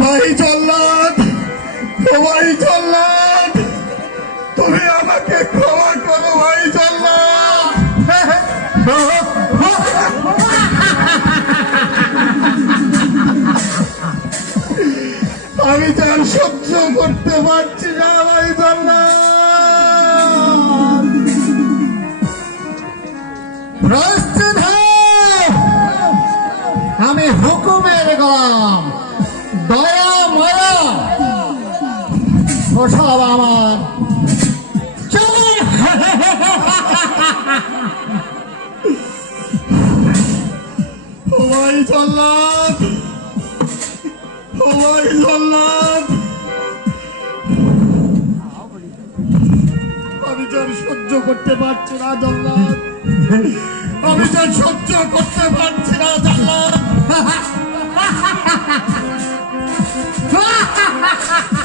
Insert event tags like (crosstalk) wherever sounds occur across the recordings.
ভাই জল্লাদ ভাই জল্লাদ, তুমি আমাকে ক্ষমা করো ভাই জল্লাদ। আমি তার সহ্য করতে পারছি না ভাই জল্লাদ। আমি হুকুমের গোলাম। জল্লাদ ও ভাই জল্লাদ আমি যার সহ্য করতে পারছি না জল্লাদ আমি যার সহ্য করতে পারছি না জল্লাদ (laughs)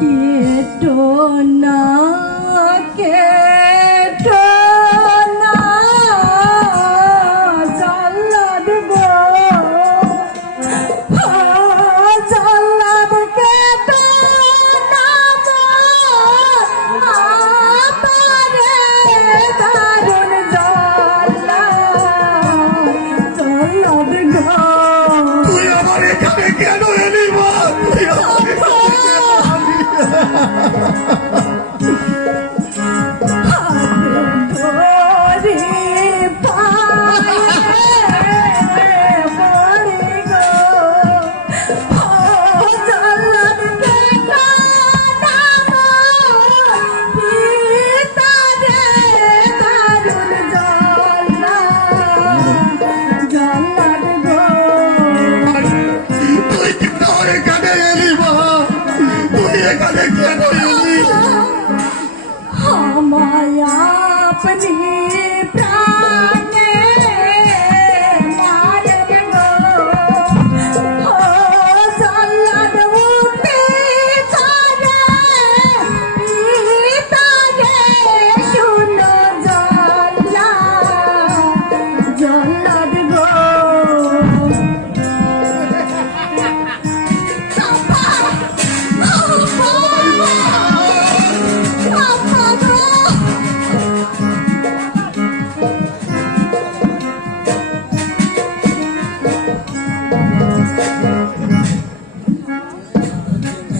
কেটো না কেটো না জাল্লাদ গো জাল্লাদ কেটো না আমারে দারুণ জাল্লাদ জাল্লাদ গো তুই আমার এখানে কেন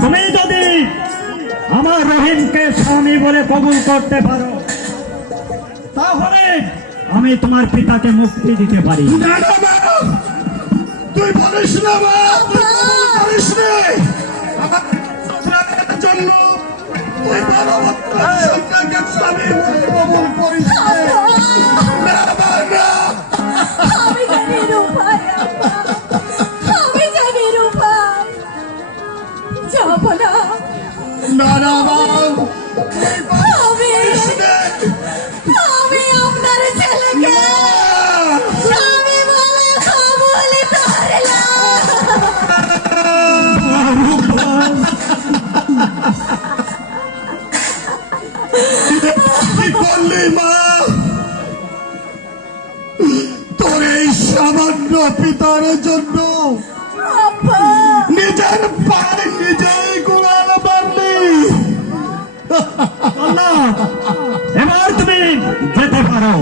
তুমি যদি আমার রহিমকে স্বামী বলে কবুল করতে পারো তাহলে আমি তোমার পিতাকে মুক্তি দিতে পারি। তুই বলিস না জন্য কবুল করিস পিতার জন্য। নিজের পার নিজেই কুড়াল পারলি এবার তুমি যেতে পারো।